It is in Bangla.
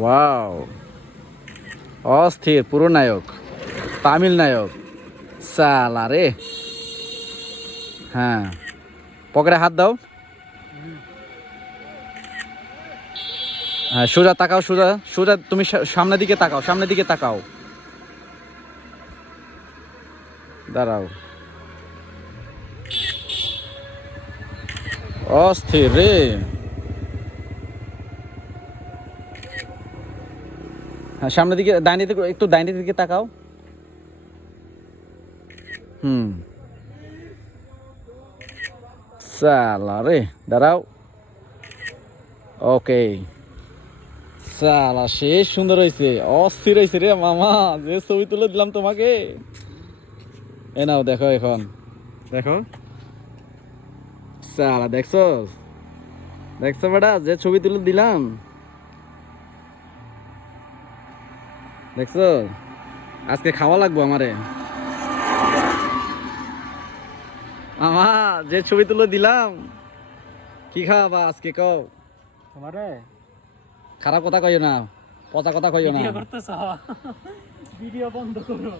ওয়াও, অস্থির পুরো নায়ক, তামিল নায়ক। সালা রে। হ্যাঁ, পকেটে হাত দাও। হ্যাঁ, সোজা তাকাও, সোজা সোজা, তুমি সামনের দিকে তাকাও, সামনের দিকে তাকাও। দাঁড়াও। অস্থির রে। হ্যাঁ, সামনের দিকে, ডাইনি দিকে, একটু ডাইনি দিকে তাকাও। হুম। সালা রে। দাঁড়াও। ওকে। সালা শেষ সুন্দর হয়েছে, অস্থির হয়েছে রে মামা, যে ছবি তুলে দিলাম তোমাকে। এ নাও দেখো এখন, দেখো। সালা দেখছো, দেখছো বেটা, যে ছবি তুলে দিলাম, দেখছো? আজকে খাওয়া লাগবো আমারে। মামা, যে ছবি তুলে দিলাম, কি খাওয়াবা আজকে কও? তোমারে খারাপ কথা কইও না, পচা কথা কইও না। ভিডিও করতেছ, ভিডিও বন্ধ করো।